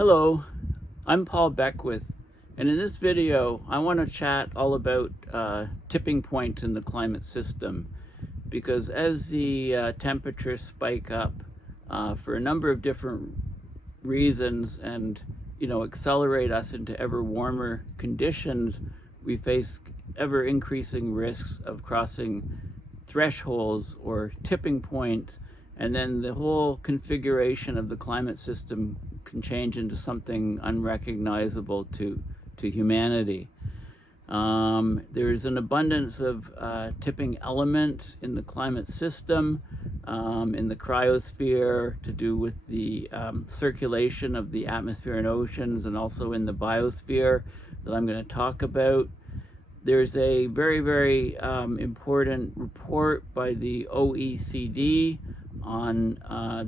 Hello, I'm Paul Beckwith, and in this video I want to chat all about tipping points in the climate system, because as the temperatures spike up for a number of different reasons and accelerate us into ever warmer conditions, we face ever increasing risks of crossing thresholds or tipping points, and then the whole configuration of the climate system can change into something unrecognizable to humanity. There's an abundance of tipping elements in the climate system, in the cryosphere, to do with the circulation of the atmosphere and oceans, and also in the biosphere that I'm going to talk about. There's a very important report by the OECD on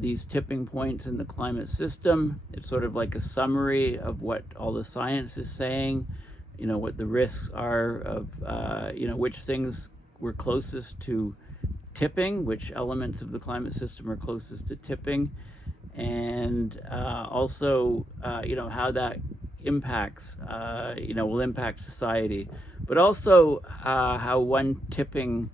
these tipping points in the climate system. It's sort of like a summary of what all the science is saying, what the risks are of, which things we're closest to tipping, which elements of the climate system are closest to tipping, and also, how that impacts, will impact society, but also how one tipping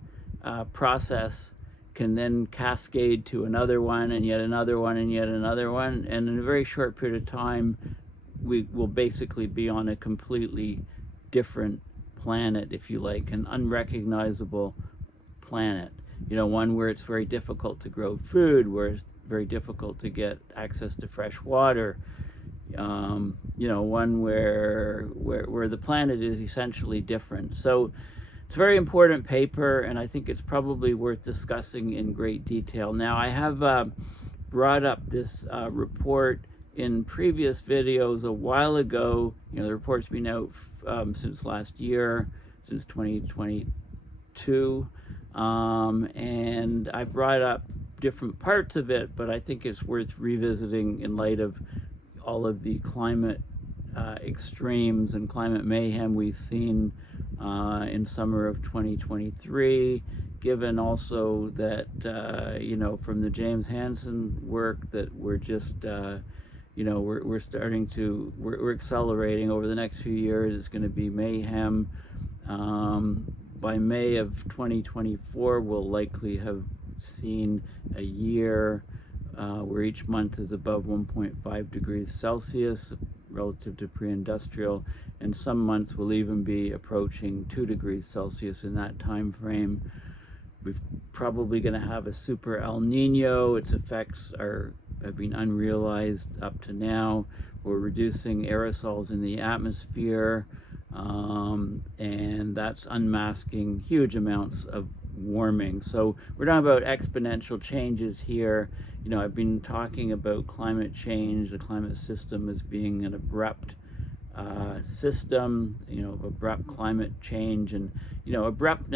process can then cascade to another one, and yet another one, and yet another one, and in a very short period of time we will basically be on a completely different planet, if you like, an unrecognizable planet, one where it's very difficult to grow food, where it's very difficult to get access to fresh water, one where the planet is essentially different. So it's a very important paper, and I think it's probably worth discussing in great detail. Now, I have brought up this report in previous videos a while ago. The report's been out since last year, since 2022, and I brought up different parts of it, but I think it's worth revisiting in light of all of the climate extremes and climate mayhem we've seen in summer of 2023, given also that, from the James Hansen work, that we're just, we're starting to, we're accelerating over the next few years. It's going to be mayhem. By May of 2024, we'll likely have seen a year where each month is above 1.5 degrees Celsius relative to pre-industrial, and some months will even be approaching 2 degrees Celsius in that time frame. We're probably going to have a super El Nino. Its effects have been unrealized up to now. We're reducing aerosols in the atmosphere, and that's unmasking huge amounts of warming. So we're talking about exponential changes here. I've been talking about climate change, the climate system, as being an abrupt system, abrupt climate change, and abrupt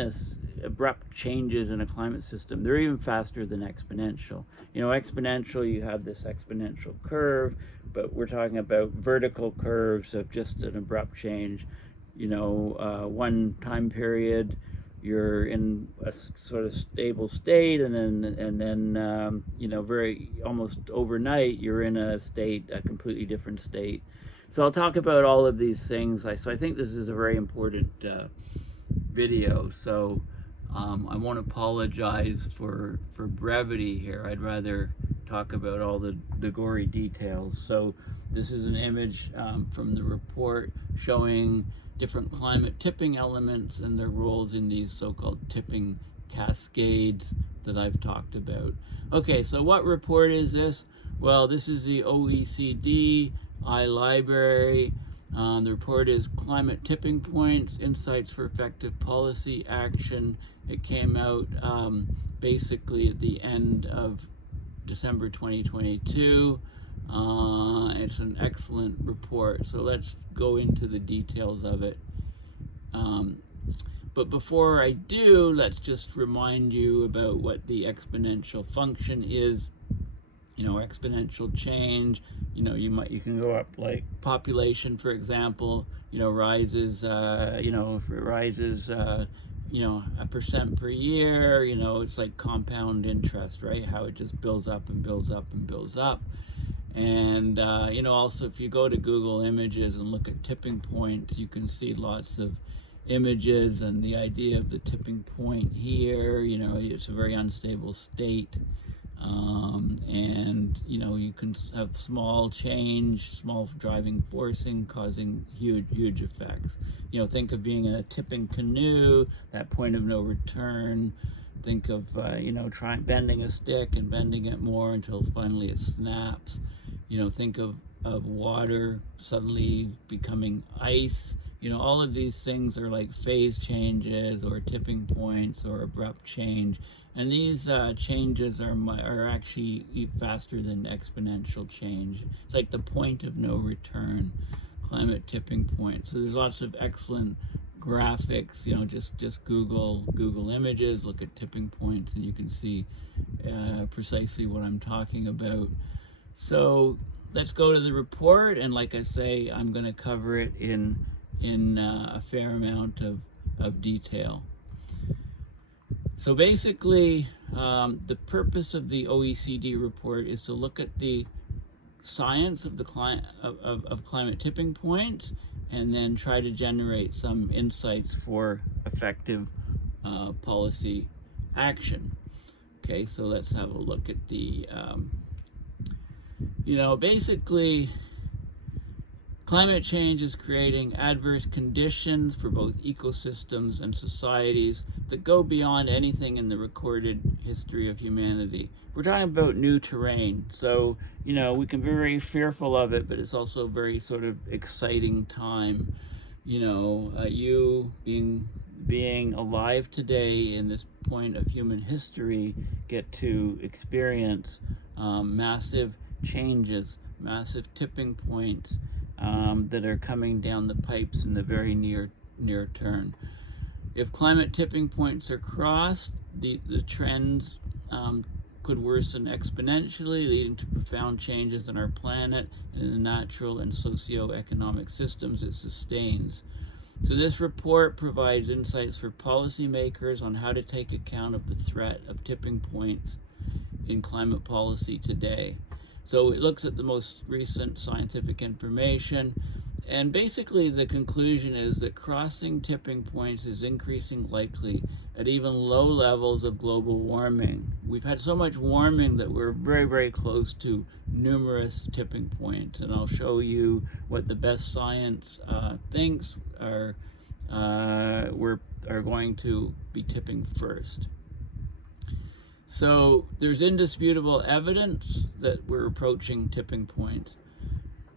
changes in a climate system, they're even faster than exponential. Exponential, you have this exponential curve, but we're talking about vertical curves of just an abrupt change. One time period you're in a sort of stable state, and then very almost overnight you're in a completely different state. So I'll talk about all of these things. So I think this is a very important video. So I won't apologize for brevity here. I'd rather talk about all the gory details. So this is an image from the report showing different climate tipping elements and their roles in these so-called tipping cascades that I've talked about. Okay, so what report is this? Well, this is the OECD iLibrary. The report is Climate Tipping Points, Insights for Effective Policy Action. It came out basically at the end of December 2022. It's an excellent report, so let's go into the details of it. But before I do, let's just remind you about what the exponential function is. Exponential change, you can go up, like population, for example, rises, if it rises, 1% per year, it's like compound interest, right? How it just builds up and builds up and builds up. And also if you go to Google Images and look at tipping points, you can see lots of images, and the idea of the tipping point here, it's a very unstable state. And you can have small change, small driving forcing causing huge effects. Think of being in a tipping canoe, that point of no return. Think of bending a stick and bending it more until finally it snaps. Think of water suddenly becoming ice. All of these things are like phase changes or tipping points or abrupt change. And these changes are actually faster than exponential change. It's like the point of no return, climate tipping point. So there's lots of excellent graphics. Just Google Images, look at tipping points, and you can see precisely what I'm talking about. So let's go to the report, and like I say, I'm going to cover it in a fair amount of detail. So basically, the purpose of the OECD report is to look at the science of the climate tipping point, and then try to generate some insights for effective policy action. Okay, so let's have a look at the, basically, climate change is creating adverse conditions for both ecosystems and societies that go beyond anything in the recorded history of humanity. We're talking about new terrain, so we can be very fearful of it, but it's also a very sort of exciting time. You being alive today in this point of human history get to experience massive changes, massive tipping points that are coming down the pipes in the very near term. If climate tipping points are crossed, the trends could worsen exponentially, leading to profound changes in our planet and in the natural and socio-economic systems it sustains. So this report provides insights for policymakers on how to take account of the threat of tipping points in climate policy today. So it looks at the most recent scientific information, and basically the conclusion is that crossing tipping points is increasing likely at even low levels of global warming. We've had so much warming that we're very, very close to numerous tipping points, and I'll show you what the best science thinks are going to be tipping first. So there's indisputable evidence that we're approaching tipping points.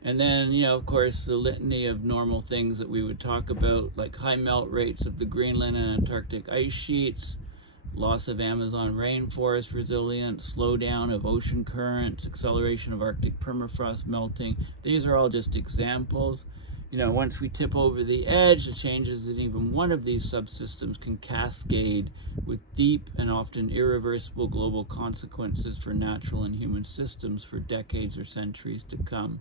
And then, of course, the litany of normal things that we would talk about, like high melt rates of the Greenland and Antarctic ice sheets, loss of Amazon rainforest resilience, slowdown of ocean currents, acceleration of Arctic permafrost melting. These are all just examples. Once we tip over the edge, the changes in even one of these subsystems can cascade with deep and often irreversible global consequences for natural and human systems for decades or centuries to come.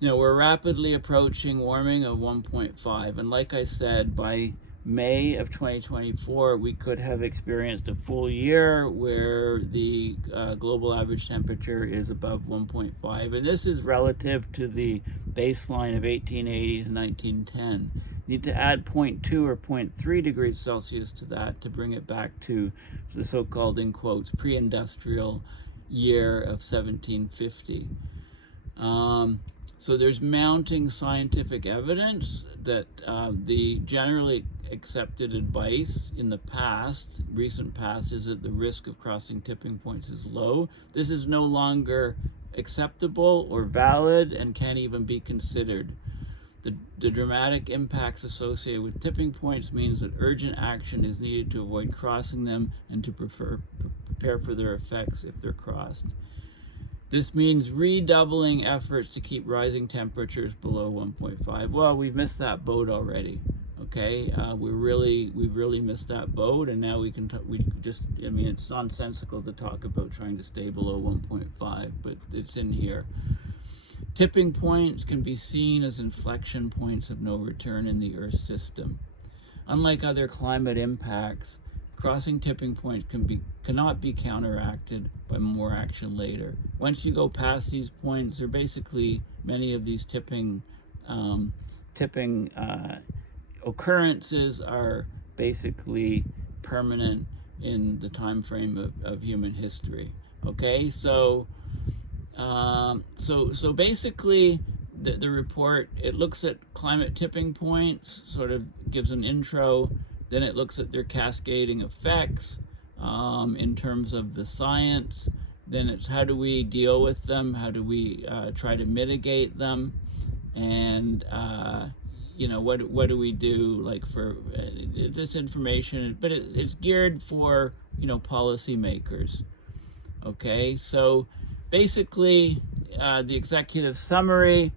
We're rapidly approaching warming of 1.5, and like I said, by May of 2024, we could have experienced a full year where the global average temperature is above 1.5, and this is relative to the baseline of 1880 to 1910. You need to add 0.2 or 0.3 degrees Celsius to that to bring it back to the so-called, in quotes, pre-industrial year of 1750. So there's mounting scientific evidence that the generally accepted advice in the recent past, is that the risk of crossing tipping points is low. This is no longer acceptable or valid and can't even be considered. The dramatic impacts associated with tipping points means that urgent action is needed to avoid crossing them and to prepare for their effects if they're crossed. This means redoubling efforts to keep rising temperatures below 1.5. Well, we've missed that boat already. Okay, we've really missed that boat, and now it's nonsensical to talk about trying to stay below 1.5, but it's in here. Tipping points can be seen as inflection points of no return in the Earth system. Unlike other climate impacts, crossing tipping points cannot be counteracted by more action later. Once you go past these points, they're basically, many of these tipping occurrences are basically permanent in the time frame of human history. Okay, so basically the report, it looks at climate tipping points, sort of gives an intro, then it looks at their cascading effects in terms of the science, then it's how do we deal with them, how do we try to mitigate them, and you know, what do we do, like, for this information, but it's geared for, you know, policymakers. Okay, so basically the executive summary: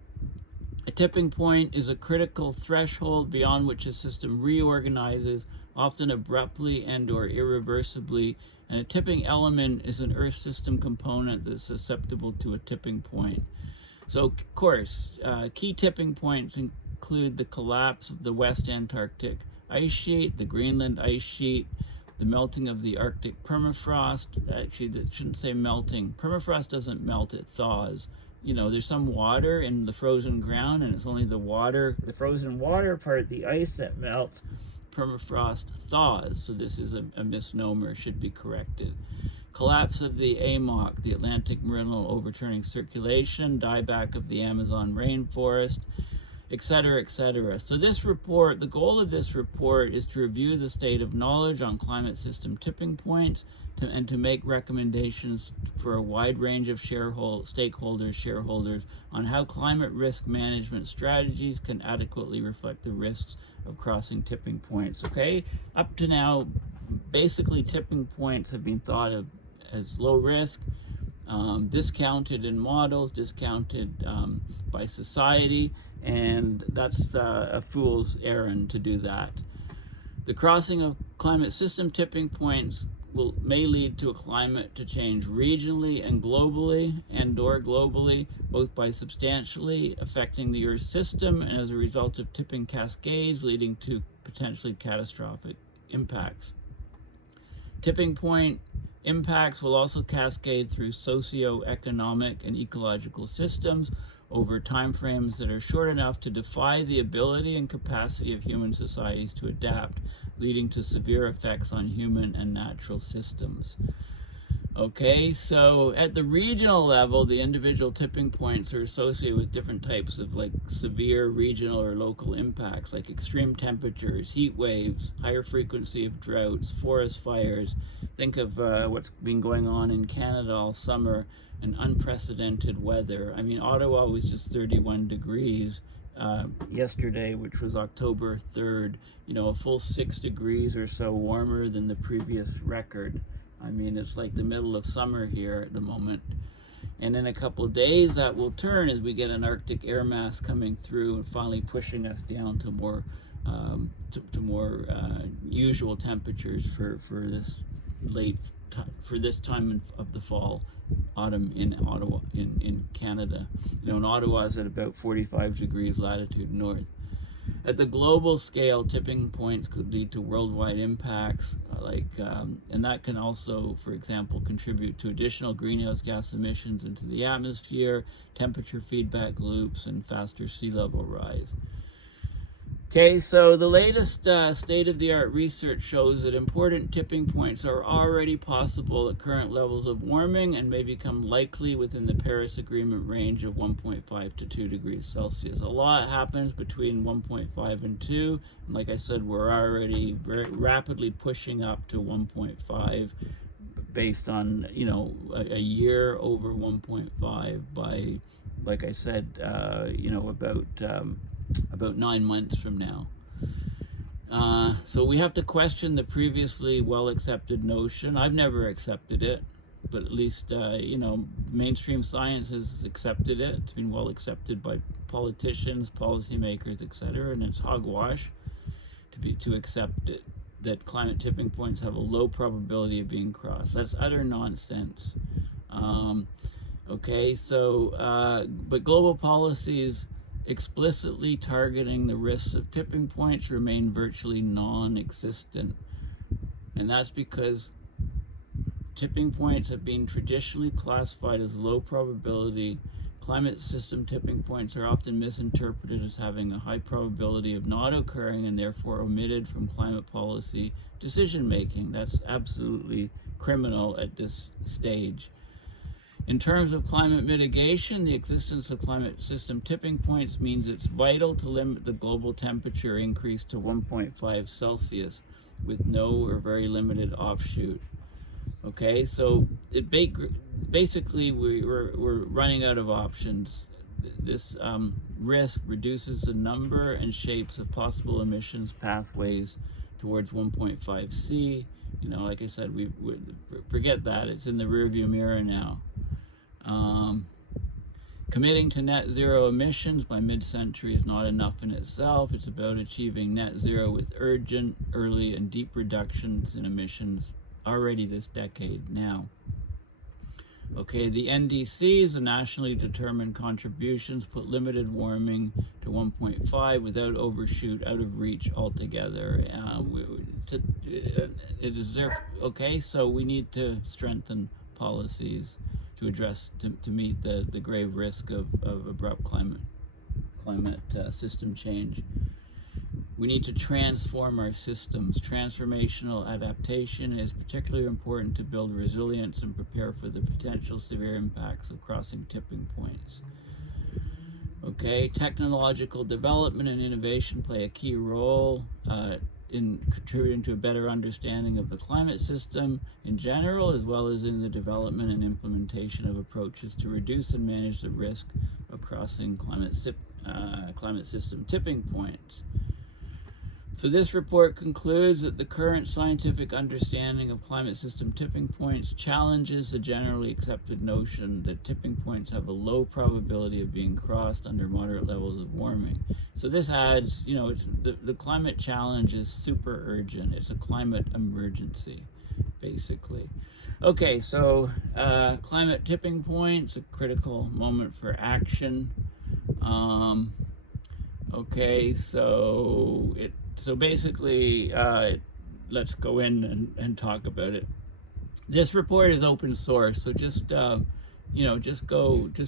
a tipping point is a critical threshold beyond which a system reorganizes, often abruptly and or irreversibly, and a tipping element is an Earth system component that's susceptible to a tipping point. So, of course, key tipping points include the collapse of the West Antarctic ice sheet, the Greenland ice sheet, the melting of the Arctic permafrost. Actually, that shouldn't say melting. Permafrost doesn't melt, it thaws. You know, there's some water in the frozen ground, and it's only the water, the frozen water part, the ice, that melts. Permafrost thaws, so this is a misnomer, should be corrected. Collapse of the AMOC, the Atlantic Meridional Overturning Circulation, dieback of the Amazon rainforest, etc., etc. So this report, the goal of this report is to review the state of knowledge on climate system tipping points and to make recommendations for a wide range of shareholders on how climate risk management strategies can adequately reflect the risks of crossing tipping points. Okay, up to now, basically tipping points have been thought of as low risk, discounted in models, discounted by society, and that's a fool's errand to do that. The crossing of climate system tipping points may lead to a climate to change regionally and globally, both by substantially affecting the Earth system and as a result of tipping cascades leading to potentially catastrophic impacts. Tipping point impacts will also cascade through socio-economic and ecological systems over timeframes that are short enough to defy the ability and capacity of human societies to adapt, leading to severe effects on human and natural systems. Okay, so at the regional level, the individual tipping points are associated with different types of, like, severe regional or local impacts, like extreme temperatures, heat waves, higher frequency of droughts, forest fires. Think of what's been going on in Canada all summer, and unprecedented weather. I mean, Ottawa was just 31 degrees yesterday, which was October 3rd, you know, a full 6 degrees or so warmer than the previous record. I mean, it's like the middle of summer here at the moment. And in a couple of days, that will turn as we get an Arctic air mass coming through and finally pushing us down to more usual temperatures for this for this time of the fall, autumn in Ottawa, in Canada. You know, in Ottawa is at about 45 degrees latitude north. At the global scale, tipping points could lead to worldwide impacts, and that can also, for example, contribute to additional greenhouse gas emissions into the atmosphere, temperature feedback loops, and faster sea level rise. Okay, so the latest state-of-the-art research shows that important tipping points are already possible at current levels of warming and may become likely within the Paris Agreement range of 1.5 to 2 degrees Celsius. A lot happens between 1.5 and 2, and like I said, we're already very rapidly pushing up to 1.5 based on, you know, a year over 1.5 by, like I said, you know, about 9 months from now. So we have to question the previously well-accepted notion. I've never accepted it, but at least, you know, mainstream science has accepted it. It's been well accepted by politicians, policymakers, etc., and it's hogwash to accept it, that climate tipping points have a low probability of being crossed. That's utter nonsense. Okay, so, but global policies explicitly targeting the risks of tipping points remain virtually non-existent. And that's because tipping points have been traditionally classified as low probability. Climate system tipping points are often misinterpreted as having a high probability of not occurring and therefore omitted from climate policy decision making. That's absolutely criminal at this stage. In terms of climate mitigation, the existence of climate system tipping points means it's vital to limit the global temperature increase to 1.5 Celsius with no or very limited offshoot. Okay, so basically we're running out of options. This risk reduces the number and shapes of possible emissions pathways towards 1.5 C. You know, like I said, we forget that. It's in the rearview mirror now. Committing to net zero emissions by mid-century is not enough in itself. It's about achieving net zero with urgent, early, and deep reductions in emissions already this decade now. Okay, the NDCs, the nationally determined contributions, put limited warming to 1.5 without overshoot, out of reach altogether. It is there. Okay, so we need to strengthen policies to address, to meet the grave risk of abrupt climate system change. We need to transform our systems. Transformational adaptation is particularly important to build resilience and prepare for the potential severe impacts of crossing tipping points. Okay, technological development and innovation play a key role in contributing to a better understanding of the climate system in general, as well as in the development and implementation of approaches to reduce and manage the risk of crossing climate system tipping points. So this report concludes that the current scientific understanding of climate system tipping points challenges the generally accepted notion that tipping points have a low probability of being crossed under moderate levels of warming. So this adds, you know, the climate challenge is super urgent. It's a climate emergency, basically. Okay, so climate tipping points, a critical moment for action. Okay, so basically, let's go in and talk about it. This report is open source, so just just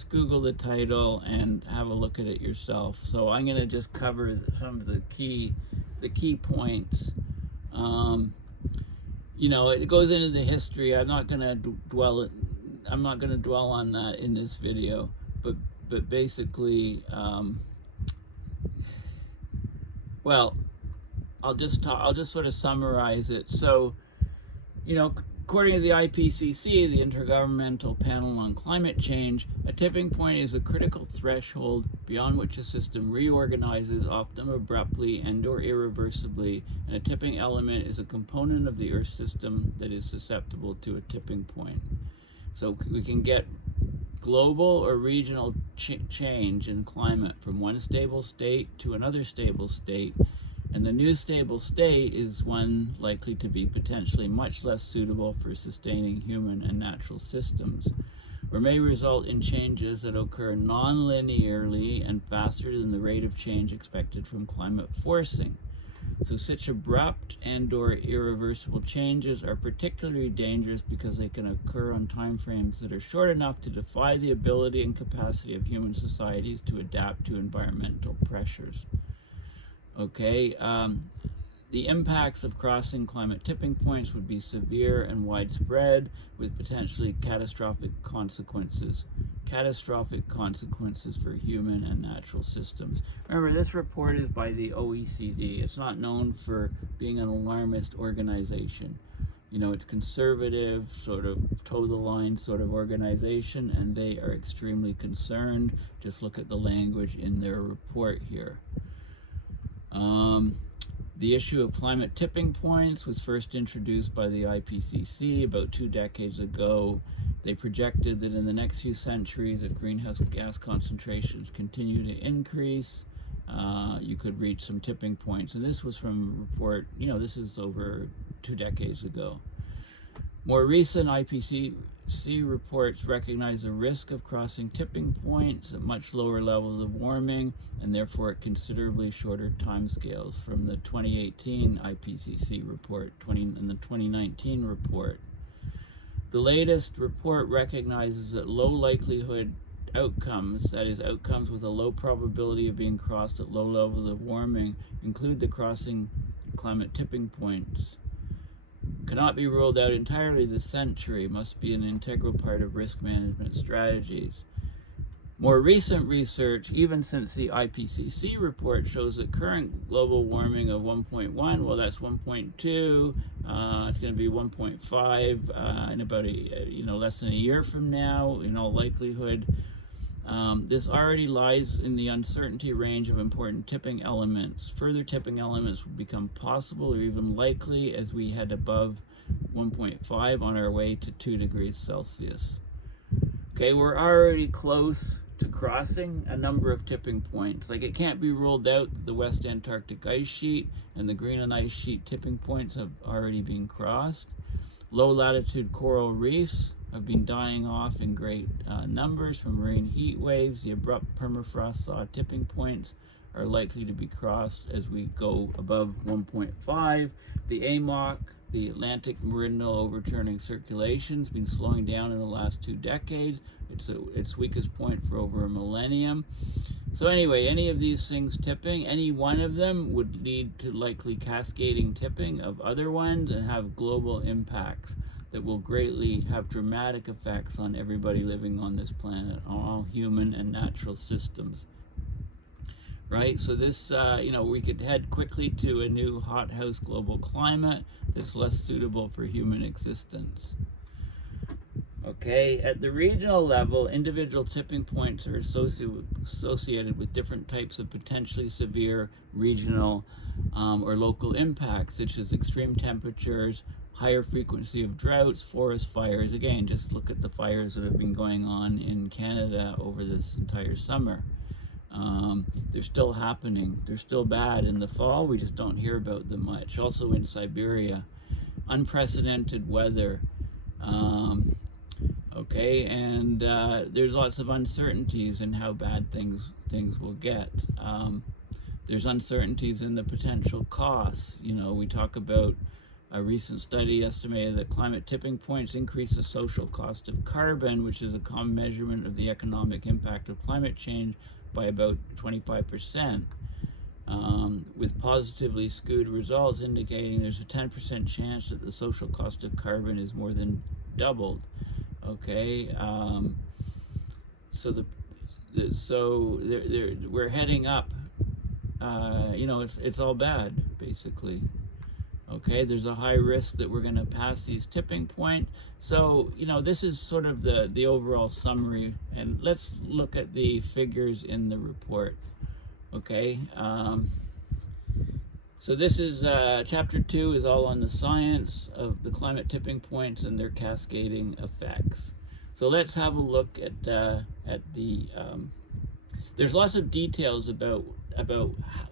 Google the title and have a look at it yourself. So I'm going to just cover some of the key points. It goes into the history. I'm not going to dwell on that in this video, but basically, well, I'll just sort of summarize it. So, according to the IPCC, the Intergovernmental Panel on Climate Change, a tipping point is a critical threshold beyond which a system reorganizes, often abruptly and/or irreversibly, and a tipping element is a component of the Earth system that is susceptible to a tipping point. So we can get global or regional change in climate from one stable state to another stable state, and the new stable state is one likely to be potentially much less suitable for sustaining human and natural systems, or may result in changes that occur non-linearly and faster than the rate of change expected from climate forcing. So such abrupt and/or irreversible changes are particularly dangerous because they can occur on timeframes that are short enough to defy the ability and capacity of human societies to adapt to environmental pressures. Okay, the impacts of crossing climate tipping points would be severe and widespread, with potentially catastrophic consequences for human and natural systems. Remember, this report is by the OECD. It's not known for being an alarmist organization. It's conservative, sort of toe-the-line sort of organization, and they are extremely concerned. Just look at the language in their report here. The issue of climate tipping points was first introduced by the IPCC about 2 decades ago. They projected that in the next few centuries, if greenhouse gas concentrations continue to increase, you could reach some tipping points. And this was from a report, this is over 2 decades ago. More recent IPCC reports recognize the risk of crossing tipping points at much lower levels of warming, and therefore at considerably shorter timescales from the 2018 IPCC report and the 2019 report. The latest report recognizes that low likelihood outcomes, that is, outcomes with a low probability of being crossed at low levels of warming, include the crossing climate tipping points. Cannot be ruled out entirely this century, must be an integral part of risk management strategies. More recent research, even since the IPCC report, shows that current global warming of 1.1, well, that's 1.2, it's going to be 1.5 in about less than a year from now, in all likelihood. This already lies in the uncertainty range of important tipping elements. Further tipping elements will become possible or even likely as we head above 1.5 on our way to 2 degrees Celsius. Okay, we're already close to crossing a number of tipping points. Like, it can't be ruled out that the West Antarctic ice sheet and the Greenland ice sheet tipping points have already been crossed. Low latitude coral reefs have been dying off in great numbers from marine heat waves. The abrupt permafrost thaw tipping points are likely to be crossed as we go above 1.5. The AMOC, the Atlantic Meridional Overturning Circulation, has been slowing down in the last 2 decades. It's at its weakest point for over a millennium. So anyway, any of these things tipping, any one of them would lead to likely cascading tipping of other ones and have global impacts that will greatly have dramatic effects on everybody living on this planet, on all human and natural systems. Right, so this, we could head quickly to a new hothouse global climate that's less suitable for human existence. Okay, at the regional level, individual tipping points are associated with different types of potentially severe regional or local impacts, such as extreme temperatures, higher frequency of droughts, forest fires. Again, just look at the fires that have been going on in Canada over this entire summer. They're still happening. They're still bad in the fall. We just don't hear about them much. Also in Siberia, unprecedented weather. Okay, and there's lots of uncertainties in how bad things will get. There's uncertainties in the potential costs. We talk about a recent study estimated that climate tipping points increase the social cost of carbon, which is a common measurement of the economic impact of climate change, by about 25%, with positively skewed results indicating there's a 10% chance that the social cost of carbon is more than doubled. Okay, so we're heading up. It's all bad, basically. Okay, there's a high risk that we're going to pass these tipping points. So, this is sort of the overall summary, and let's look at the figures in the report. Okay, so this is chapter 2 is all on the science of the climate tipping points and their cascading effects. So let's have a look at the there's lots of details about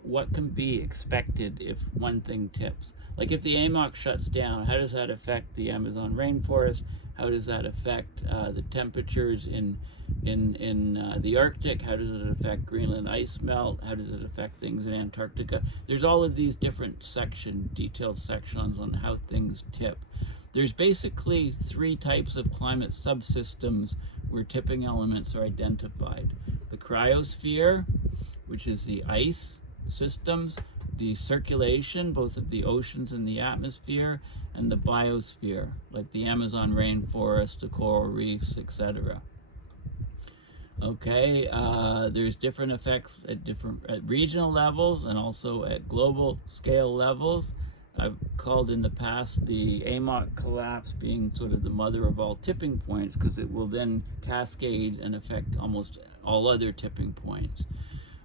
what can be expected if one thing tips. Like, if the AMOC shuts down, how does that affect the Amazon rainforest? How does that affect the temperatures in the Arctic? How does it affect Greenland ice melt? How does it affect things in Antarctica? There's all of these different detailed sections on how things tip. There's basically 3 types of climate subsystems where tipping elements are identified. The cryosphere, which is the ice systems, the circulation, both of the oceans and the atmosphere, and the biosphere, like the Amazon rainforest, the coral reefs, etc. Okay, there's different effects at regional levels and also at global scale levels. I've called in the past the AMOC collapse being sort of the mother of all tipping points, because it will then cascade and affect almost all other tipping points.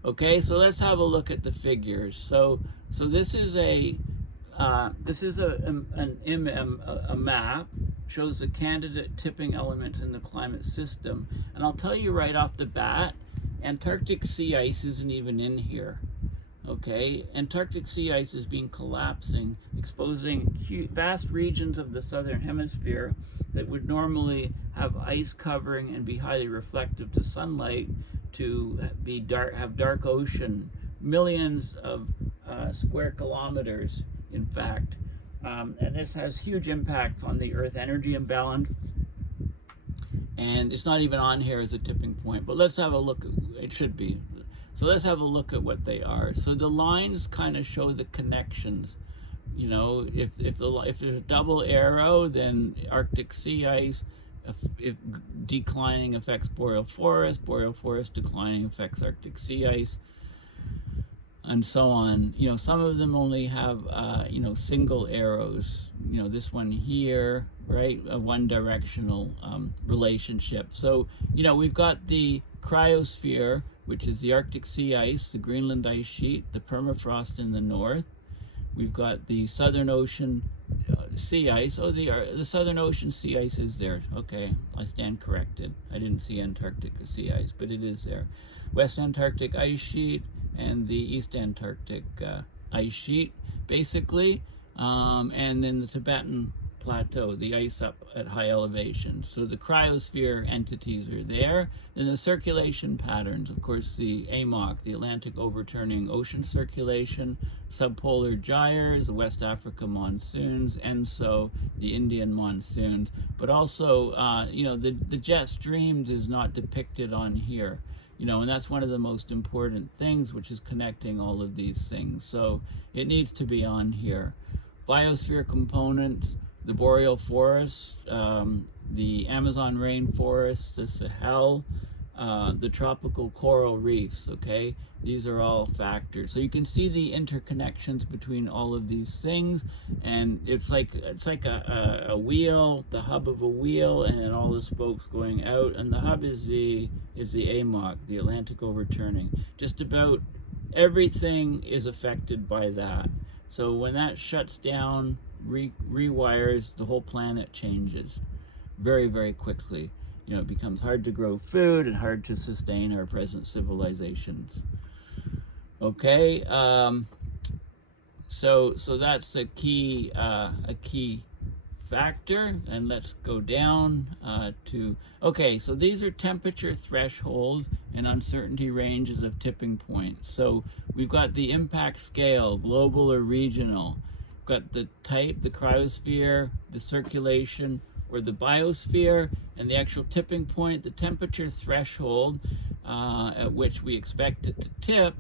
Okay, so let's have a look at the figures. So this is a map, shows the candidate tipping elements in the climate system, and I'll tell you right off the bat, Antarctic sea ice isn't even in here. Okay, Antarctic sea ice has been collapsing, exposing vast regions of the southern hemisphere that would normally have ice covering and be highly reflective to sunlight to have dark ocean, millions of square kilometers, in fact. And this has huge impacts on the Earth energy imbalance. And it's not even on here as a tipping point, but let's have a look. It should be. So let's have a look at what they are. So the lines kind of show the connections. You know, if there's a double arrow, then Arctic sea ice, if declining affects boreal forest declining affects Arctic sea ice, and so on. You know, some of them only have you know, single arrows. You know, this one here, right, a one directional relationship. So, you know, we've got the cryosphere, which is the Arctic sea ice, the Greenland ice sheet, the permafrost in the north. We've got the Southern Ocean sea ice. Oh, the Southern Ocean sea ice is there. Okay, I stand corrected. I didn't see Antarctic sea ice, but it is there. West Antarctic ice sheet and the East Antarctic ice sheet, basically. And then the Tibetan Plateau, the ice up at high elevation. So the cryosphere entities are there. Then the circulation patterns, of course, the AMOC, the Atlantic overturning ocean circulation, subpolar gyres, the West Africa monsoons, and so the Indian monsoons. But also, you know, the jet streams is not depicted on here. You know, and that's one of the most important things, which is connecting all of these things. So it needs to be on here. Biosphere components, the boreal forests, the Amazon rainforest, the Sahel, the tropical coral reefs, okay? These are all factors. So you can see the interconnections between all of these things, and it's like a wheel, the hub of a wheel, and all the spokes going out, and the hub is the AMOC, the Atlantic overturning. Just about everything is affected by that. So when that shuts down, rewires, the whole planet changes very, very quickly. You know, it becomes hard to grow food and hard to sustain our present civilizations. Okay, so that's a key factor. And let's go down to, okay, so these are temperature thresholds and uncertainty ranges of tipping points. So we've got the impact scale, global or regional. We've got the type, the cryosphere, the circulation, or the biosphere, and the actual tipping point, the temperature threshold at which we expect it to tip.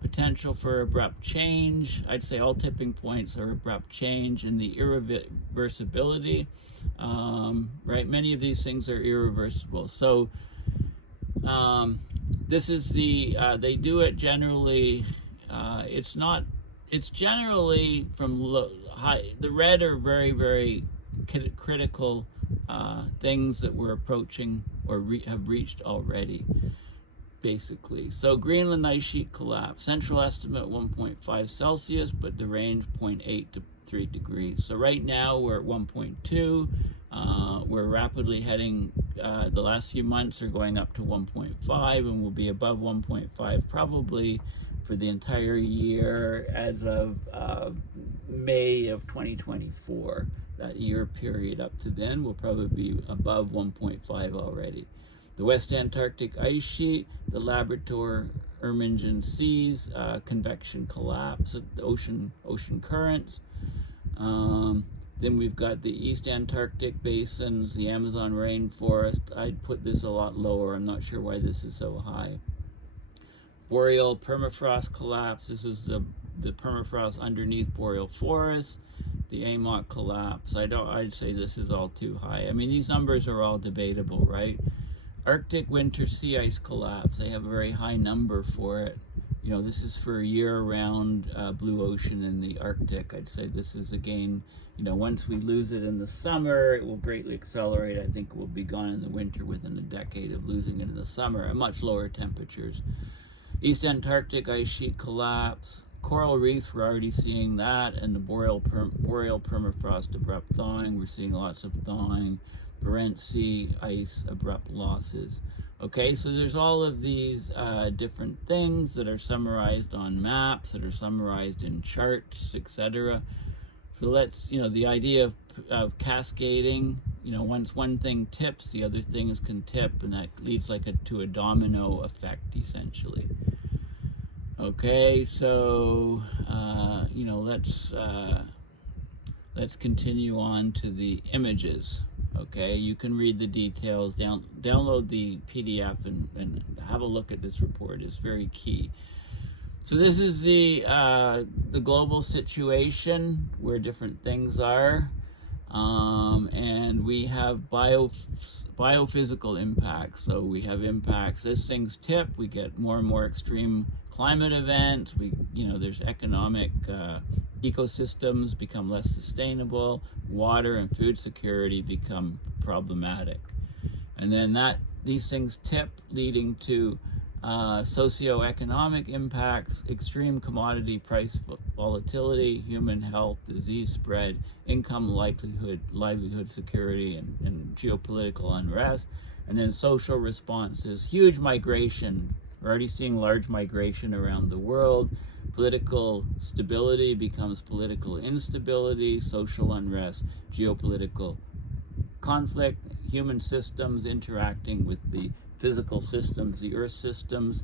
Potential for abrupt change. I'd say all tipping points are abrupt change, and the irreversibility, right? Many of these things are irreversible. So this is the, they do it generally, it's generally from high, the red are very, very critical things that we're approaching or have reached already. Basically. So Greenland ice sheet collapse, central estimate 1.5 Celsius, but the range 0.8 to 3 degrees. So right now we're at 1.2. We're rapidly heading, the last few months are going up to 1.5, and we'll be above 1.5 probably for the entire year as of May of 2024. That year period up to then will probably be above 1.5 already. The West Antarctic ice sheet, the Labrador-Ermingen seas, convection collapse, the ocean currents. Then we've got the East Antarctic basins, the Amazon rainforest. I'd put this a lot lower. I'm not sure why this is so high. Boreal permafrost collapse. This is the permafrost underneath boreal forests. The AMOC collapse. I'd say this is all too high. I mean, these numbers are all debatable, right? Arctic winter sea ice collapse. They have a very high number for it. You know, this is for year-round blue ocean in the Arctic. I'd say this is, again, you know, once we lose it in the summer, it will greatly accelerate. I think it will be gone in the winter within a decade of losing it in the summer at much lower temperatures. East Antarctic ice sheet collapse. Coral reefs, we're already seeing that, and the boreal permafrost abrupt thawing. We're seeing lots of thawing. Barents Sea ice abrupt losses. Okay, so there's all of these different things that are summarized on maps, that are summarized in charts, etc. So let's, the idea of cascading, once one thing tips, the other things can tip, and that leads to a domino effect, essentially. Okay, so, let's continue on to the images. Okay, you can read the details, download the PDF and have a look at this report. It's very key. So this is the global situation where different things are, and we have biophysical impacts. So we have impacts as things tip. We get more and more extreme climate events. There's economic ecosystems become less sustainable. Water and food security become problematic, and then these things tip, leading to socioeconomic impacts, extreme commodity price volatility, human health, disease spread, income livelihood security, and geopolitical unrest. And then social responses, huge migration. We're already seeing large migration around the world. Political stability becomes political instability, social unrest, geopolitical conflict, human systems interacting with the physical systems, the earth systems,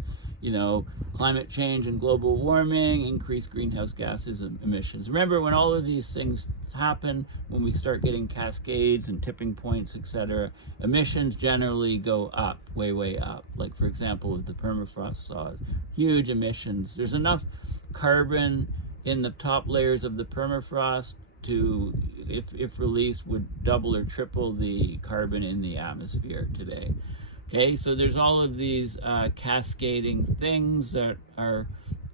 climate change and global warming, increased greenhouse gases and emissions. Remember, when all of these things happen, when we start getting cascades and tipping points, etc., emissions generally go up, way up. Like, for example, with the permafrost thaws, huge emissions. There's enough carbon in the top layers of the permafrost to, if released, would double or triple the carbon in the atmosphere today. Okay, so there's all of these cascading things that are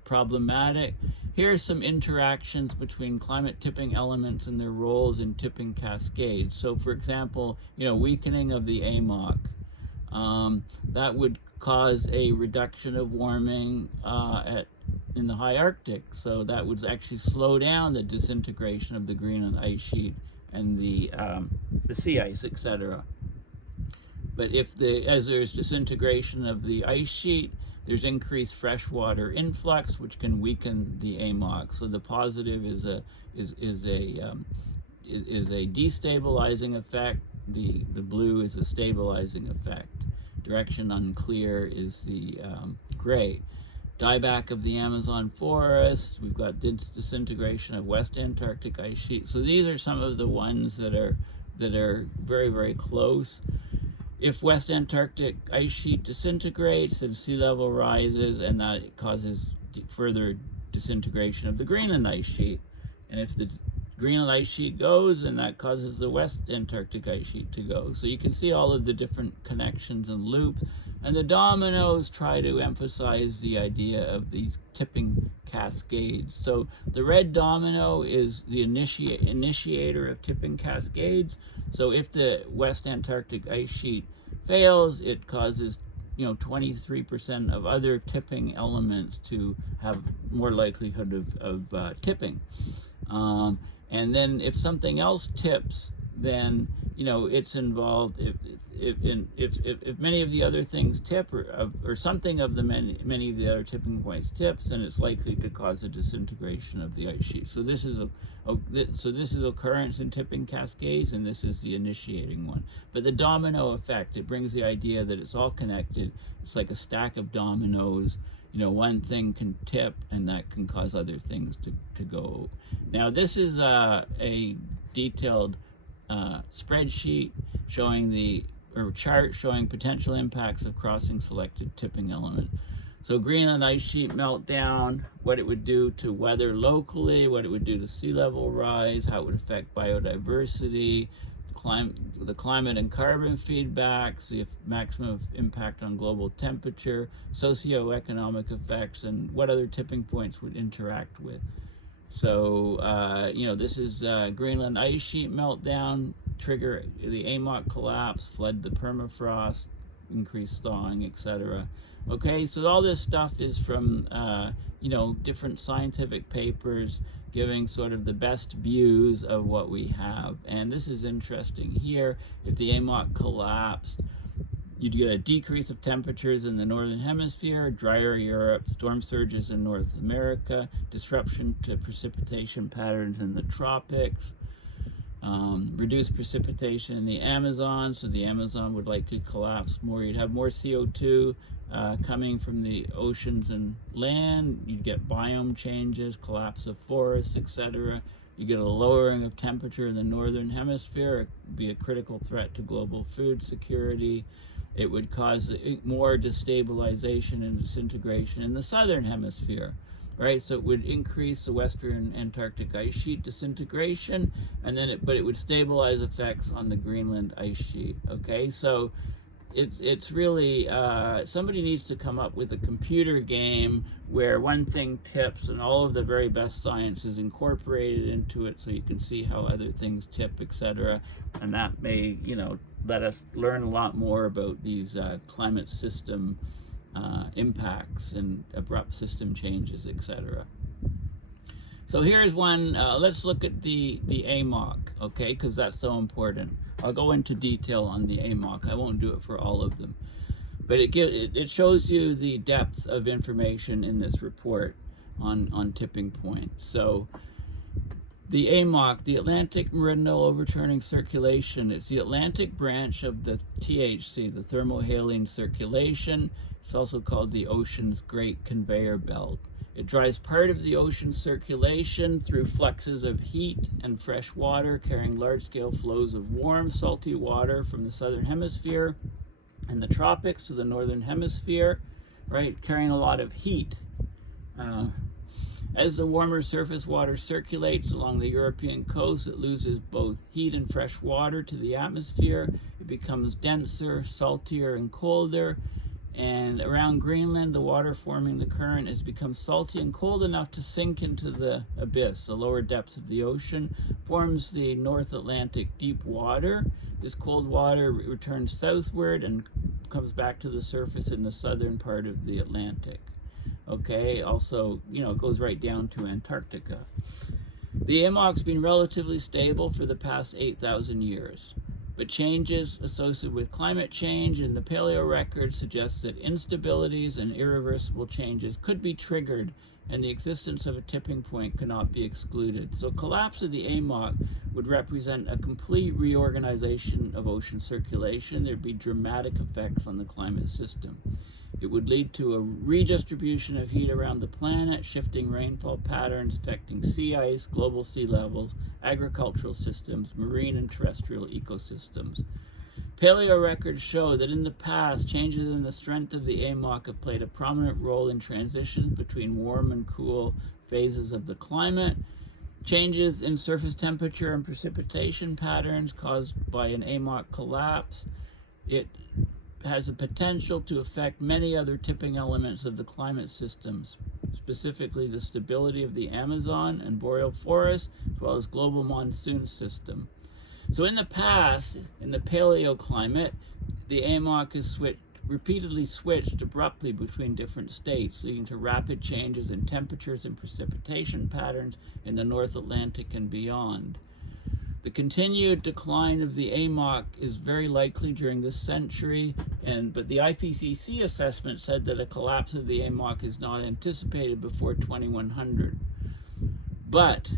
problematic. Here's some interactions between climate tipping elements and their roles in tipping cascades. So, for example, weakening of the AMOC. That would cause a reduction of warming in the high Arctic. So that would actually slow down the disintegration of the Greenland ice sheet and the sea ice, etc. But as there's disintegration of the ice sheet, there's increased freshwater influx, which can weaken the AMOC. So the positive is a destabilizing effect. The blue is a stabilizing effect. Direction unclear is the gray. Dieback of the Amazon forest. We've got disintegration of West Antarctic ice sheet. So these are some of the ones that are very, very close. If West Antarctic ice sheet disintegrates, then sea level rises, and that causes further disintegration of the Greenland ice sheet. And if the Greenland ice sheet goes, and that causes the West Antarctic ice sheet to go. So you can see all of the different connections and loops. And the dominoes try to emphasize the idea of these tipping cascades. So the red domino is the initiator of tipping cascades. So if the West Antarctic ice sheet fails, it causes 23% of other tipping elements to have more likelihood of tipping. And then if something else tips, then it's involved. If many of the other things tip, or something of the many of the other tipping points tips, then it's likely to cause a disintegration of the ice sheet. So this is occurrence in tipping cascades, and this is the initiating one. But the domino effect, it brings the idea that it's all connected. It's like a stack of dominoes. One thing can tip, and that can cause other things to go. Now, this is a detailed spreadsheet showing chart showing potential impacts of crossing selected tipping element. So Greenland ice sheet meltdown, what it would do to weather locally, what it would do to sea level rise, how it would affect biodiversity, the climate and carbon feedbacks, the maximum impact on global temperature, socioeconomic effects, and what other tipping points would interact with. So, this is Greenland ice sheet meltdown, trigger the AMOC collapse, flood the permafrost, increased thawing, etc. Okay, so all this stuff is from, different scientific papers giving sort of the best views of what we have. And this is interesting here. If the AMOC collapsed, You'd get a decrease of temperatures in the northern hemisphere, drier Europe, storm surges in North America, disruption to precipitation patterns in the tropics, reduced precipitation in the Amazon, so the Amazon would likely collapse more. You'd have more CO2 coming from the oceans and land. You'd get biome changes, collapse of forests, etc. You get a lowering of temperature in the northern hemisphere. It would be a critical threat to global food security. It would cause more destabilization and disintegration in the southern hemisphere, right? So it would increase the western Antarctic ice sheet disintegration, and then but it would stabilize effects on the Greenland ice sheet. Okay, so it's really somebody needs to come up with a computer game where one thing tips and all of the very best science is incorporated into it, so you can see how other things tip, etc. And that may, let us learn a lot more about these climate system impacts and abrupt system changes, etc. So here's one. Let's look at the AMOC, okay, because that's so important. I'll go into detail on the AMOC. I won't do it for all of them, but it shows you the depth of information in this report on tipping point. So the AMOC, the Atlantic Meridional Overturning Circulation, it's the Atlantic branch of the THC, the thermohaline circulation. It's also called the ocean's Great Conveyor Belt. It drives part of the ocean circulation through fluxes of heat and fresh water, carrying large-scale flows of warm, salty water from the southern hemisphere and the tropics to the northern hemisphere, right, carrying a lot of heat. As the warmer surface water circulates along the European coast, it loses both heat and fresh water to the atmosphere. It becomes denser, saltier, and colder. And around Greenland, the water forming the current has become salty and cold enough to sink into the abyss, the lower depths of the ocean, forms the North Atlantic deep water. This cold water returns southward and comes back to the surface in the southern part of the Atlantic. Okay, also, it goes right down to Antarctica. The AMOC's been relatively stable for the past 8,000 years. But changes associated with climate change in the paleo record suggest that instabilities and irreversible changes could be triggered, and the existence of a tipping point cannot be excluded. So collapse of the AMOC would represent a complete reorganization of ocean circulation. There'd be dramatic effects on the climate system. It would lead to a redistribution of heat around the planet, shifting rainfall patterns, affecting sea ice, global sea levels, agricultural systems, marine and terrestrial ecosystems. Paleo records show that in the past, changes in the strength of the AMOC have played a prominent role in transitions between warm and cool phases of the climate. Changes in surface temperature and precipitation patterns caused by an AMOC collapse. It has a potential to affect many other tipping elements of the climate systems, specifically the stability of the Amazon and boreal forests, as well as global monsoon system. So in the past, in the paleoclimate, the AMOC has repeatedly switched abruptly between different states, leading to rapid changes in temperatures and precipitation patterns in the North Atlantic and beyond. The continued decline of the AMOC is very likely during this century, but the IPCC assessment said that a collapse of the AMOC is not anticipated before 2100. But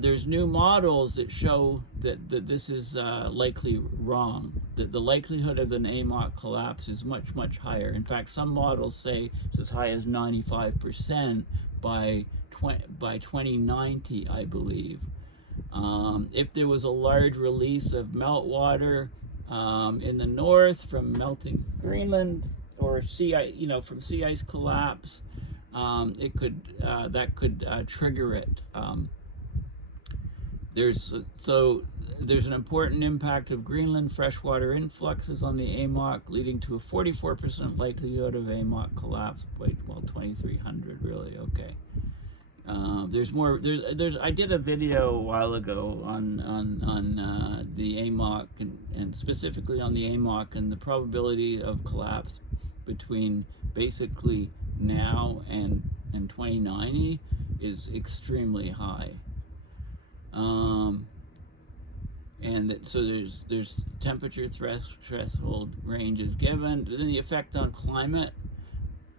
there's new models that show that this is likely wrong, that the likelihood of an AMOC collapse is much, much higher. In fact, some models say it's as high as 95% by 2090, I believe. If there was a large release of meltwater in the north from melting Greenland, or from sea ice collapse, that could trigger it. There's an important impact of Greenland freshwater influxes on the AMOC, leading to a 44% likelihood of AMOC collapse by 2300. Really, okay. There's more. I did a video a while ago on the AMOC and specifically on the AMOC and the probability of collapse between basically now and 2090 is extremely high. And so there's temperature threshold ranges given. Then the effect on climate.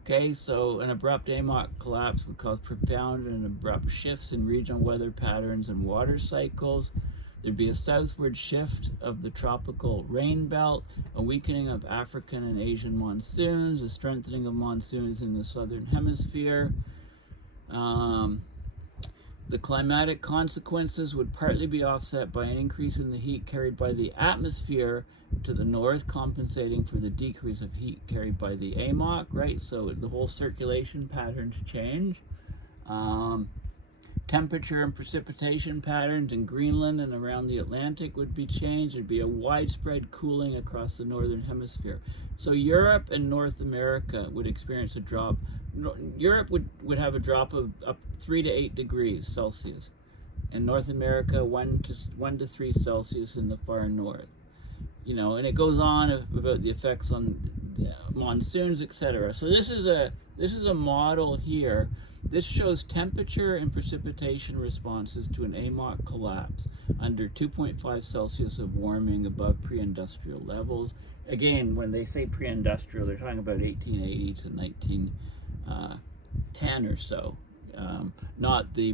Okay, so an abrupt AMOC collapse would cause profound and abrupt shifts in regional weather patterns and water cycles. There'd be a southward shift of the tropical rain belt, a weakening of African and Asian monsoons, a strengthening of monsoons in the southern hemisphere. The climatic consequences would partly be offset by an increase in the heat carried by the atmosphere to the north, compensating for the decrease of heat carried by the AMOC, right? So the whole circulation patterns change. Temperature and precipitation patterns in Greenland and around the Atlantic would be changed. There'd be a widespread cooling across the northern hemisphere. So Europe and North America would experience a drop. Europe would have a drop of up 3 to 8 degrees Celsius. And North America, 1 to 3 Celsius in the far north. You know, and it goes on about the effects on monsoons, etc. So this is a model here. This shows temperature and precipitation responses to an AMOC collapse under 2.5 Celsius of warming above pre-industrial levels. Again, when they say pre-industrial, they're talking about 1880 to 1910 or so, not the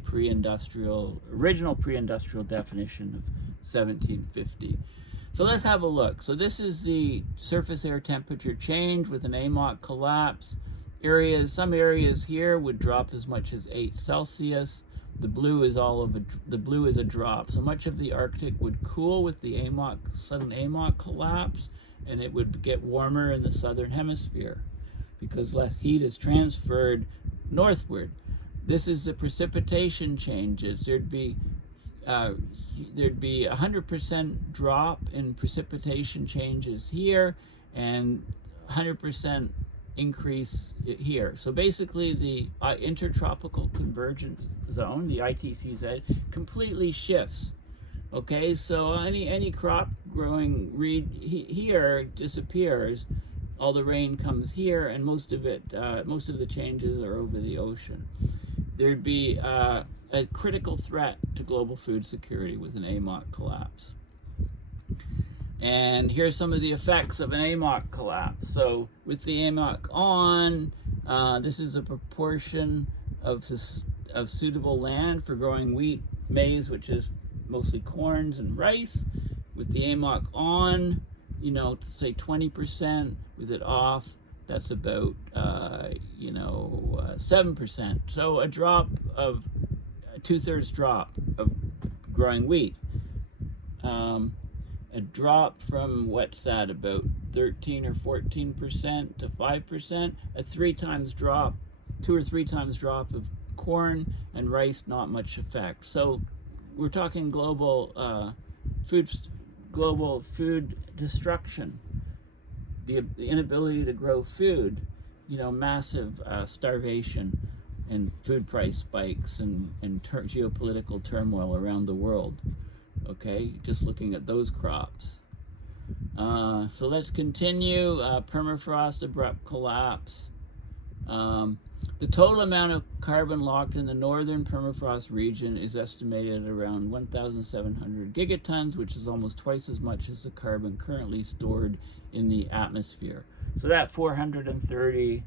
original pre-industrial definition of 1750. So let's have a look. So this is the surface air temperature change with an AMOC collapse. Some areas here would drop as much as 8 Celsius. The blue is a drop. So much of the Arctic would cool with the sudden AMOC collapse, and it would get warmer in the southern hemisphere because less heat is transferred northward. This is the precipitation changes. There'd be 100% drop in precipitation changes here and 100% increase here. So basically the intertropical convergence zone, the ITCZ, completely shifts. Okay, so any crop growing here disappears. All the rain comes here, and most of the changes are over the ocean. There'd be a critical threat to global food security with an AMOC collapse. And here's some of the effects of an AMOC collapse. So with the AMOC on, this is a proportion of suitable land for growing wheat, maize, which is mostly corns, and rice. With the AMOC on, you know, say 20%. With it off, that's about 7%. So a drop of a 2/3 drop of growing wheat. A drop from what's that, about 13 or 14% to 5%. A 2 or 3 times drop of corn and rice, not much effect. So we're talking global food destruction. The inability to grow food, you know, massive starvation and food price spikes and geopolitical turmoil around the world. Okay, just looking at those crops. So let's continue. Permafrost abrupt collapse. The total amount of carbon locked in the northern permafrost region is estimated at around 1,700 gigatons, which is almost twice as much as the carbon currently stored in the atmosphere. So that 420,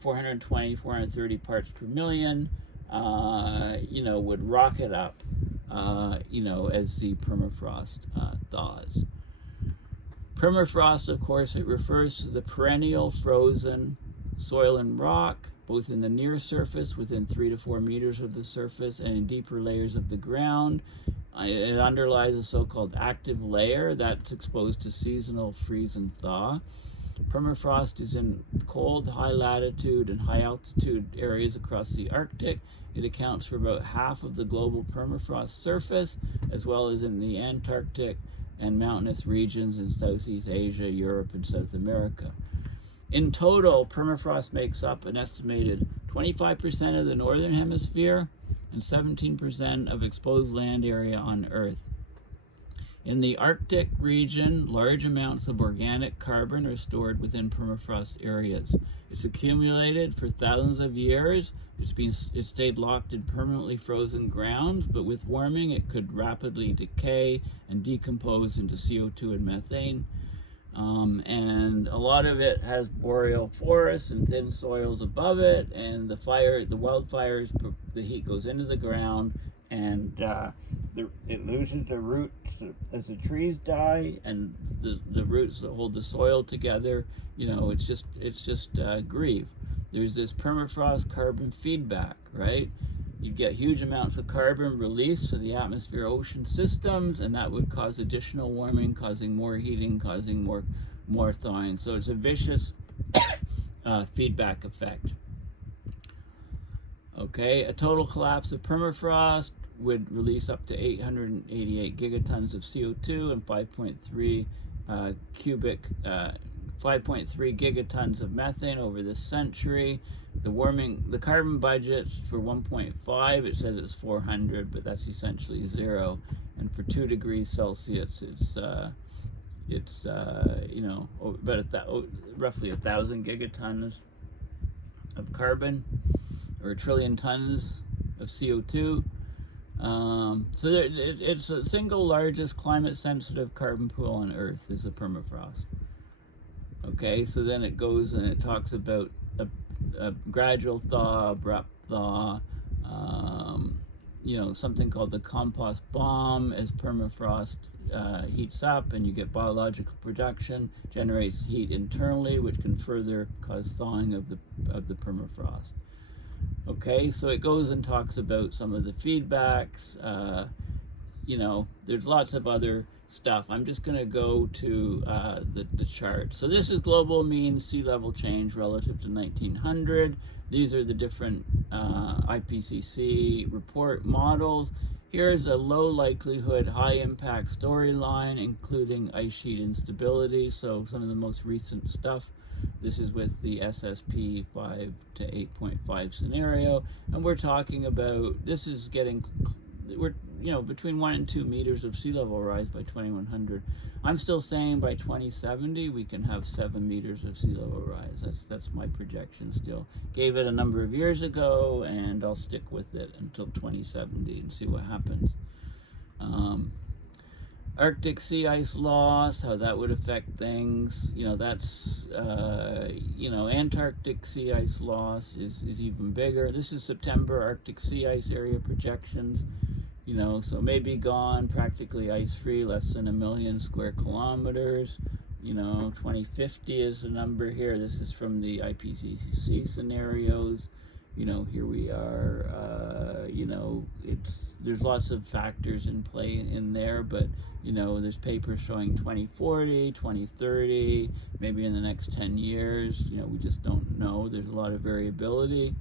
430 parts per million, would rocket up, as the permafrost thaws. Permafrost, of course, it refers to the perennial frozen soil and rock, both in the near surface, within 3 to 4 meters of the surface, and in deeper layers of the ground. It underlies a so-called active layer that's exposed to seasonal freeze and thaw. Permafrost is in cold, high latitude, and high altitude areas across the Arctic. It accounts for about half of the global permafrost surface, as well as in the Antarctic and mountainous regions in Southeast Asia, Europe, and South America. In total, permafrost makes up an estimated 25% of the northern hemisphere and 17% of exposed land area on Earth. In the Arctic region, large amounts of organic carbon are stored within permafrost areas. It's accumulated for thousands of years. It stayed locked in permanently frozen grounds, but with warming it could rapidly decay and decompose into CO2 and methane. And a lot of it has boreal forests and thin soils above it, and the wildfires, the heat goes into the ground, and it loses the roots as the trees die, and the roots that hold the soil together, it's just grief. There's this permafrost carbon feedback, right? You get huge amounts of carbon released to the atmosphere ocean systems, and that would cause additional warming, causing more heating, causing more thawing. So it's a vicious feedback effect. Okay, a total collapse of permafrost would release up to 888 gigatons of CO2 and 5.3 gigatons of methane over this century. The carbon budget for 1.5, it says it's 400, but that's essentially zero. And for 2 degrees Celsius, it's roughly 1,000 gigatons of carbon, or 1 trillion tons of CO2. It's the single largest climate-sensitive carbon pool on Earth is the permafrost. Okay, so then it goes and it talks about a gradual thaw, abrupt thaw, something called the compost bomb. As permafrost heats up and you get biological production, generates heat internally, which can further cause thawing of the permafrost. Okay, so it goes and talks about some of the feedbacks. There's lots of other stuff. I'm just going to go to the chart. So this is global mean sea level change relative to 1900. These are the different IPCC report models. Here's a low likelihood, high impact storyline, including ice sheet instability. So some of the most recent stuff. This is with the SSP 5 to 8.5 scenario, and we're talking about, this is getting, between 1 and 2 meters of sea level rise by 2100. I'm still saying by 2070 we can have 7 meters of sea level rise. That's my projection still. Gave it a number of years ago, and I'll stick with it until 2070 and see what happens. Arctic sea ice loss, how that would affect things. Antarctic sea ice loss is even bigger. This is September Arctic sea ice area projections. So maybe gone, practically ice-free, less than 1 million square kilometers. 2050 is the number here. This is from the IPCC scenarios. Here we are. There's lots of factors in play in there, but there's papers showing 2040, 2030, maybe in the next 10 years. We just don't know. There's a lot of variability.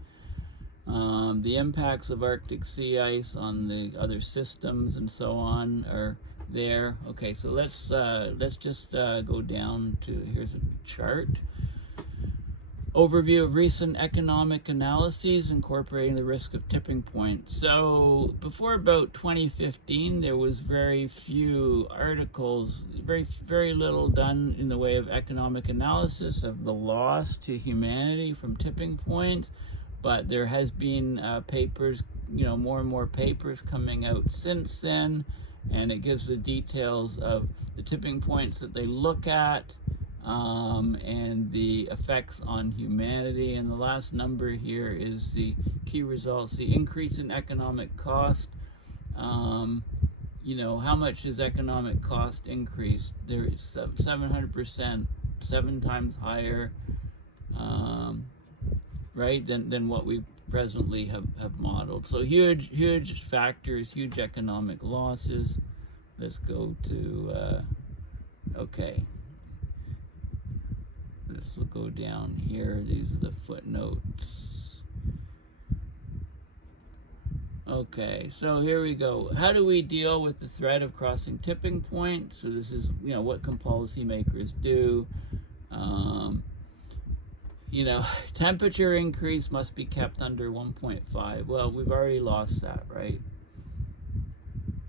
The impacts of Arctic sea ice on the other systems and so on are there. Okay, so let's just go down to, here's a chart. Overview of recent economic analyses incorporating the risk of tipping points. So before about 2015, there was very few articles, very little done in the way of economic analysis of the loss to humanity from tipping points. But there has been papers, more and more papers coming out since then, and it gives the details of the tipping points that they look at, and the effects on humanity. And the last number here is the key results, the increase in economic cost. How much has economic cost increased? There is 700%, 7 times higher, right, than what we presently have modeled. So huge factors, huge economic losses. Let's go to, okay. Let's go down here. These are the footnotes. Okay, so here we go. How do we deal with the threat of crossing tipping point? So this is, what can policymakers do? Temperature increase must be kept under 1.5. Well, we've already lost that, right?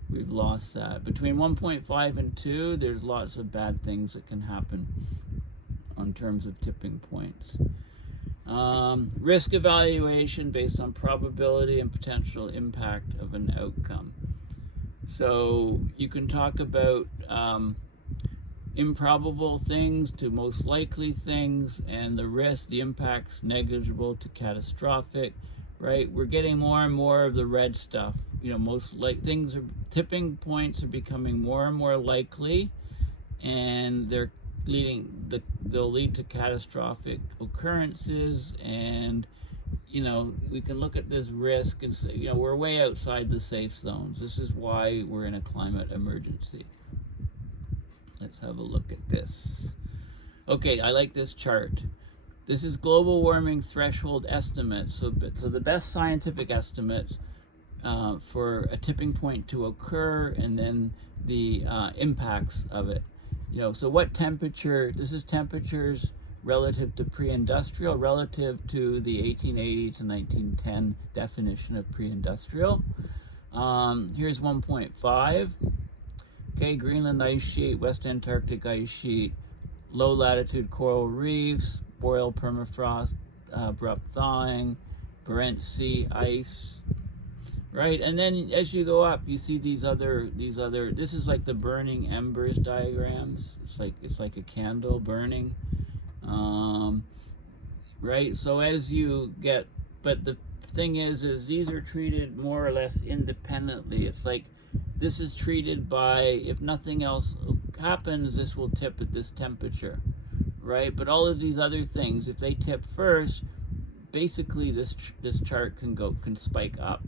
We've lost that. Between 1.5 and 2, there's lots of bad things that can happen in terms of tipping points. Risk evaluation based on probability and potential impact of an outcome. So you can talk about improbable things to most likely things, and the risk, the impact's negligible to catastrophic, right? We're getting more and more of the red stuff. You know, most like things are, tipping points are becoming more and more likely, and they'll lead to catastrophic occurrences. And you know, we can look at this risk and say, you know, we're way outside the safe zones. This is why we're in a climate emergency. Let's have a look at this. Okay, I like this chart. This is global warming threshold estimates. So the best scientific estimates for a tipping point to occur, and then the impacts of it. You know, so what temperature, this is temperatures relative to pre-industrial, relative to the 1880 to 1910 definition of pre-industrial. Here's 1.5. Okay, Greenland ice sheet, West Antarctic ice sheet, low latitude coral reefs, boreal permafrost, abrupt thawing, Barents Sea ice, right? And then as you go up, you see these other, this is like the burning embers diagrams. It's like a candle burning, right? So as you get, but the thing is these are treated more or less independently. It's like, this is treated by, if nothing else happens, this will tip at this temperature, right? But all of these other things, if they tip first, basically this chart can spike up,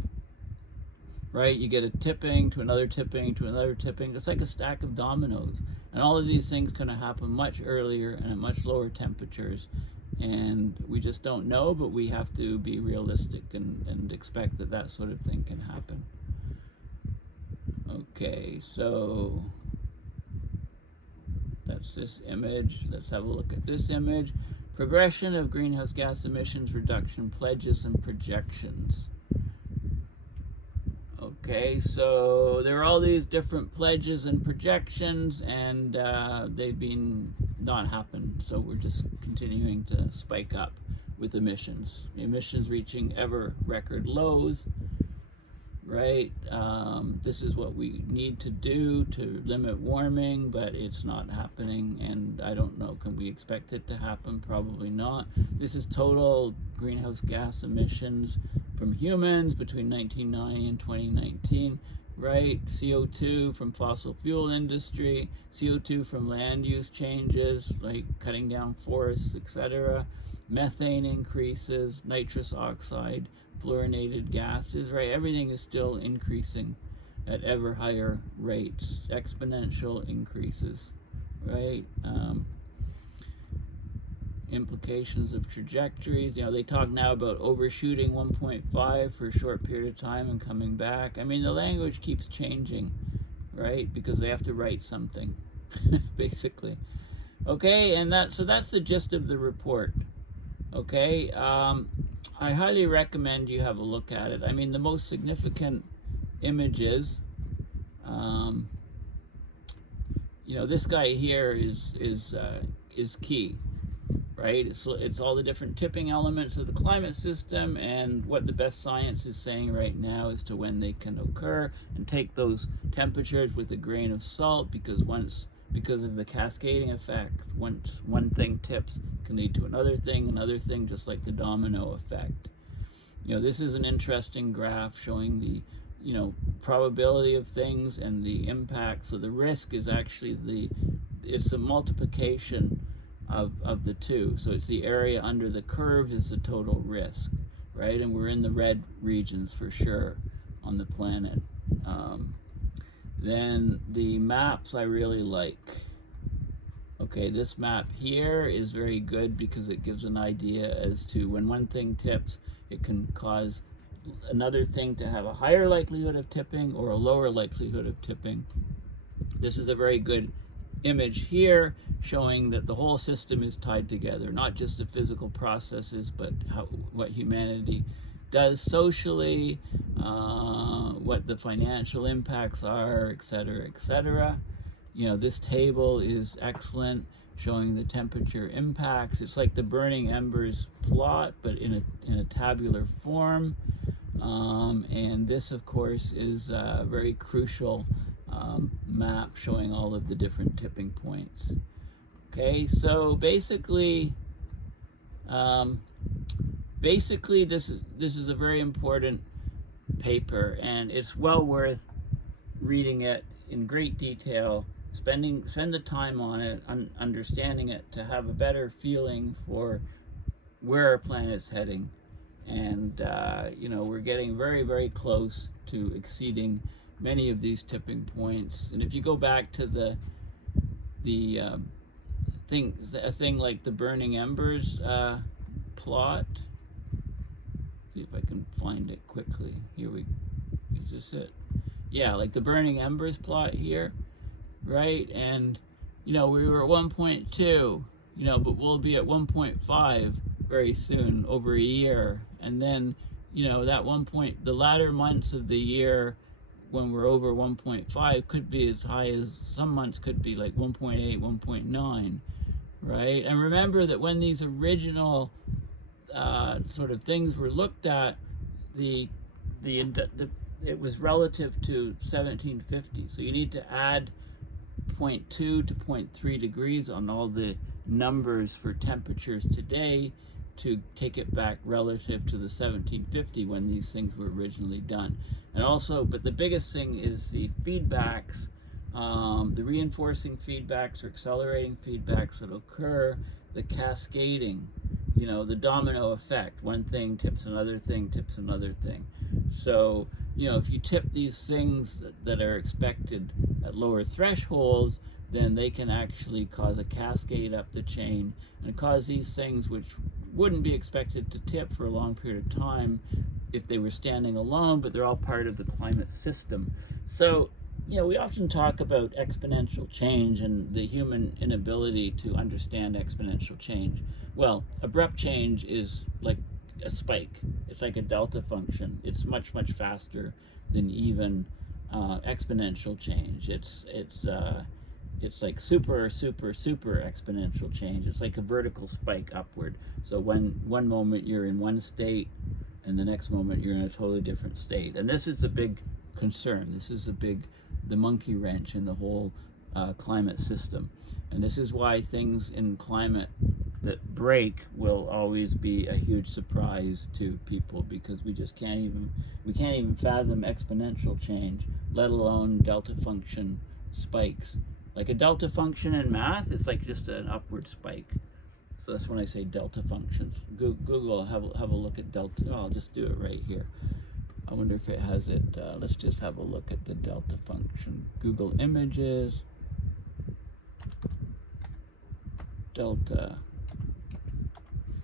right? You get a tipping to another tipping to another tipping. It's like a stack of dominoes, and all of these things can happen much earlier and at much lower temperatures, and we just don't know. But we have to be realistic and expect that that sort of thing can happen. Okay, so that's this image. Let's have a look at this image. Progression of greenhouse gas emissions reduction pledges and projections. Okay, so there are all these different pledges and projections, and they've been not happened. So we're just continuing to spike up with emissions. Emissions reaching ever record lows. Right? This is what we need to do to limit warming, but it's not happening, and I don't know, can we expect it to happen? Probably not. This is total greenhouse gas emissions from humans between 1990 and 2019, right? CO2 from fossil fuel industry, CO2 from land use changes, like cutting down forests, etc. Methane increases, nitrous oxide, fluorinated gases, right? Everything is still increasing at ever higher rates, exponential increases, right? Implications of trajectories. You know, they talk now about overshooting 1.5 for a short period of time and coming back. I mean, the language keeps changing, right? Because they have to write something, basically. Okay, and so that's the gist of the report. Okay, I highly recommend you have a look at it. I mean, the most significant images, you know, this guy here is key, right? It's all the different tipping elements of the climate system, and what the best science is saying right now as to when they can occur, and take those temperatures with a grain of salt, because of the cascading effect, once one thing tips, it can lead to another thing, just like the domino effect. You know, this is an interesting graph showing the, you know, probability of things and the impact. So the risk is actually it's a multiplication of the two. So it's the area under the curve is the total risk, right? And we're in the red regions for sure on the planet. Then the maps I really like. Okay, this map here is very good because it gives an idea as to when one thing tips, it can cause another thing to have a higher likelihood of tipping or a lower likelihood of tipping. This is a very good image here showing that the whole system is tied together, not just the physical processes, but what humanity does socially, what the financial impacts are, etc., etc. You know, this table is excellent. showing the temperature impacts. It's like the burning embers plot, but in a tabular form. And this, of course, is a very crucial map showing all of the different tipping points. Okay, so basically, this is a very important paper, and it's well worth reading it in great detail, spend the time on it, understanding it, to have a better feeling for where our planet is heading. And you know, we're getting very, very close to exceeding many of these tipping points. And if you go back to a thing like the burning embers plot, see if I can find it quickly. Is this it? Yeah, like the burning embers plot here, right? And you know, we were at 1.2, you know, but we'll be at 1.5 very soon, over a year. And then, you know, the latter months of the year, when we're over 1.5, could be as high as, some months could be like 1.8, 1.9, right? And remember that when these original sort of things were looked at, it was relative to 1750. So you need to add 0.2 to 0.3 degrees on all the numbers for temperatures today to take it back relative to the 1750 when these things were originally done. And also, but the biggest thing is the feedbacks, the reinforcing feedbacks or accelerating feedbacks that occur, the cascading, you know, the domino effect. One thing tips another thing, tips another thing. So, you know, if you tip these things that are expected at lower thresholds, then they can actually cause a cascade up the chain and cause these things which wouldn't be expected to tip for a long period of time if they were standing alone, but they're all part of the climate system. So, you know, we often talk about exponential change and the human inability to understand exponential change. Well, abrupt change is like a spike. It's like a delta function. It's much, much faster than even exponential change. It's like super exponential change. It's like a vertical spike upward. So when one moment you're in one state and the next moment you're in a totally different state. And this is a big concern. This is the monkey wrench in the whole climate system. And this is why things in climate that break will always be a huge surprise to people, because we can't even fathom exponential change, let alone delta function spikes. Like a delta function in math, it's like just an upward spike. So that's when I say delta functions. Google, have a look at delta. Oh, I'll just do it right here. I wonder if it has it. Let's just have a look at the delta function. Google Images, delta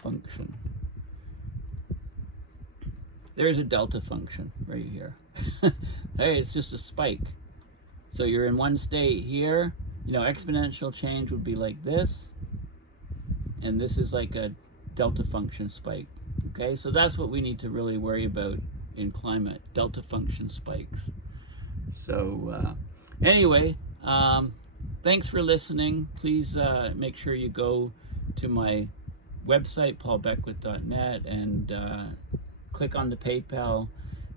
function. There's a delta function right here. Hey, it's just a spike. So you're in one state here, you know, exponential change would be like this, and this is like a delta function spike. Okay, so that's what we need to really worry about in climate, delta function spikes. So anyway, thanks for listening. Please make sure you go to my website, paulbeckwith.net, and click on the PayPal,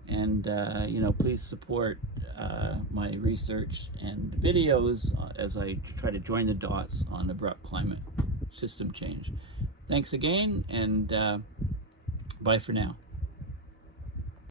and you know, please support my research and videos as I try to join the dots on abrupt climate system change. Thanks again, and bye for now.